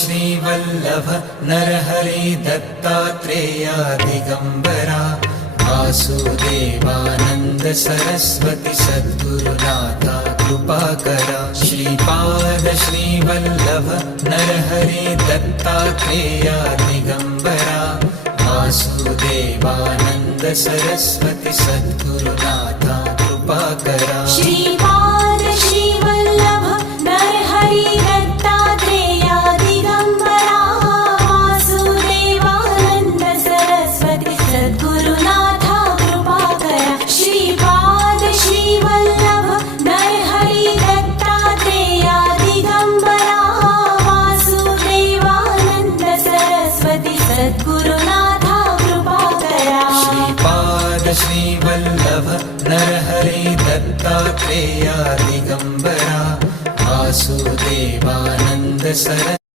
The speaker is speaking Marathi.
श्रीवल्लभ नरहरि दत्तात्रेया दिगंबरा वासुदेवानंद सरस्वती सद्गुरुनाथा कृपाकरा श्रीपाद श्रीवल्लभ नरहरि दत्तात्रेया दिगंबरा वासुदेवानंद सरस्वती सद्गुरुनाथा कृपाकरा श्रीपाद श्रीवल्लभ नरहरि दत्तात्रेया दिगंबरा वासुदेवानंद सरस्वती सद्गुरुनाथा कृपाकरा श्रीपाद श्रीवल्लभ नरहरि दत्तात्रेया दिगंबरा वासुदेवानंद सरस्वती सद्गुरुनाथा कृपाकरा श्रीपाद श्रीवल्लभ नरहरि दत्तात्रेया दिगंबरा वासुदेवानंद सरस्वती